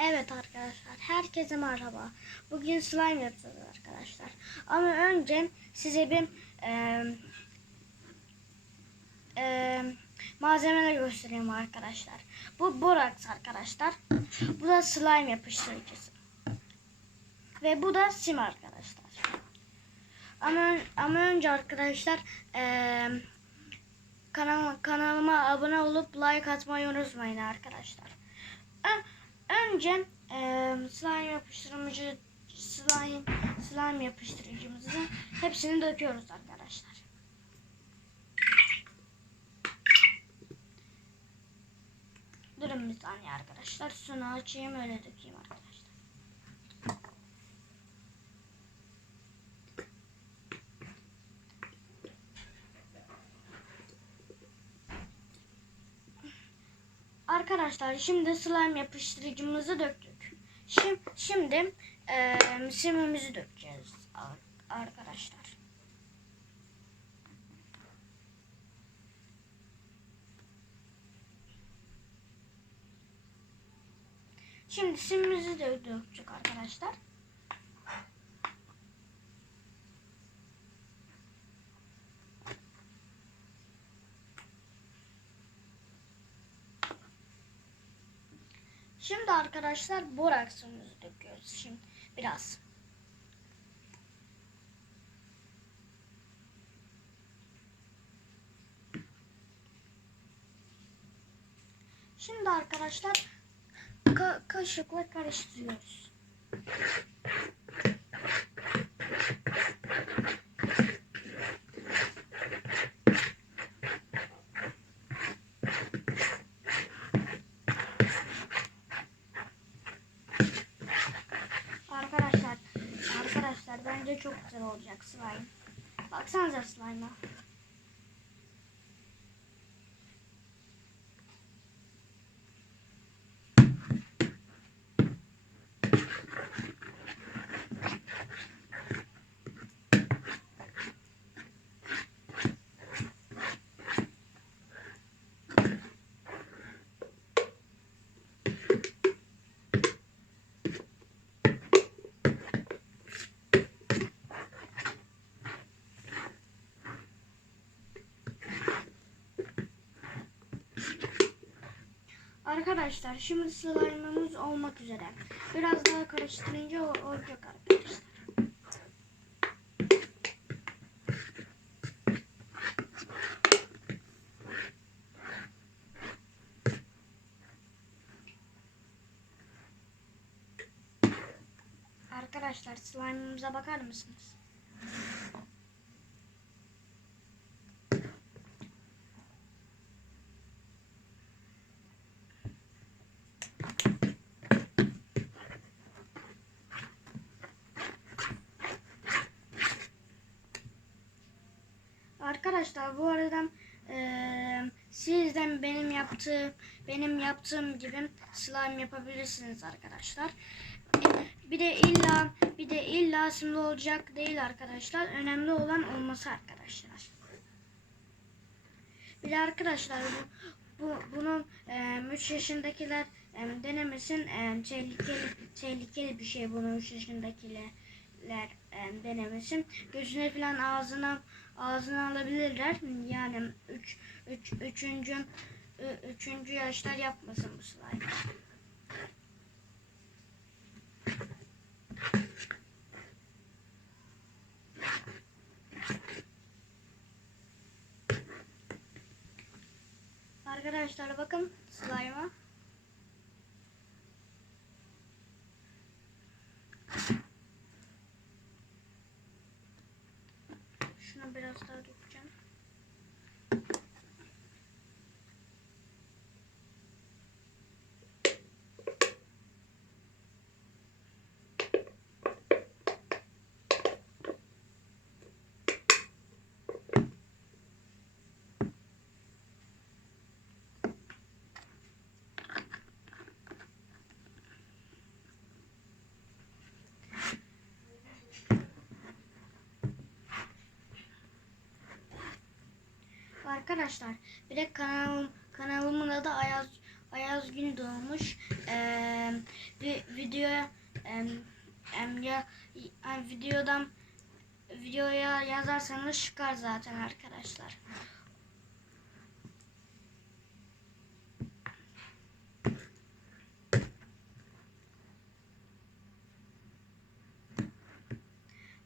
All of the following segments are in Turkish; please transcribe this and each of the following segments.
Evet arkadaşlar, herkese merhaba. Bugün slime yapacağız arkadaşlar. Ama önce size bir e, e, malzemeler göstereyim arkadaşlar. Bu boraks arkadaşlar. Bu da slime yapıştırıcısı. Ve bu da sim arkadaşlar. Ama, ama önce arkadaşlar e, kanal, kanalıma abone olup like atmayı unutmayın arkadaşlar. Ö- önce e, slime yapıştırıcı slime slime yapıştırıcımızı hepsini döküyoruz arkadaşlar. Durun bir saniye arkadaşlar. Sunu açayım öyle dökeyim arkadaşlar. Arkadaşlar şimdi slime yapıştırıcımızı döktük. Şimdi, şimdi e, simimizi dökeceğiz ar- arkadaşlar. Şimdi simimizi de döktük arkadaşlar. Şimdi arkadaşlar boraksımızı döküyoruz. Şimdi biraz. Şimdi arkadaşlar ka- kaşıkla karıştırıyoruz. Arkadaşlar, arkadaşlar bence çok güzel olacak slime. Baksanıza slime'a. Arkadaşlar şimdi slime'ımız olmak üzere. Biraz daha karıştırınca olacak arkadaşlar. Arkadaşlar slime'ımıza bakar mısınız? Arkadaşlar bu arada eee sizden benim yaptığım benim yaptığım gibi slime yapabilirsiniz arkadaşlar. Bir de illa bir de illa simli olacak değil arkadaşlar. Önemli olan olması arkadaşlar. Bir de arkadaşlar bu, bu bunun 3 yaşındakiler em, denemesin em, tehlikeli tehlikeli bir şey bunu 3 yaşındakiler em, denemesin. Gözüne falan ağzına ağzına alabilirler. Yani 3 3 üçüncü üçüncü yaşlar yapmasın bu slime. Arkadaşlar bakın slime'a. Şunu biraz daha dökeceğim. Arkadaşlar bir de kanalım kanalımın adı Ayaz Ayaz Gündoğmuş. Ee, bir videoya em, em, ya em, videodan videoya yazarsanız çıkar zaten arkadaşlar.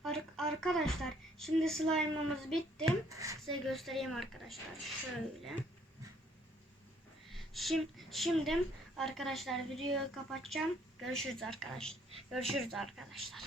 Ar- arkadaşlar şimdi slime'ımız bitti. Size göstereyim arkadaşlar. Şöyle. Şimdi, şimdi arkadaşlar videoyu kapatacağım. Görüşürüz arkadaşlar. Görüşürüz arkadaşlar.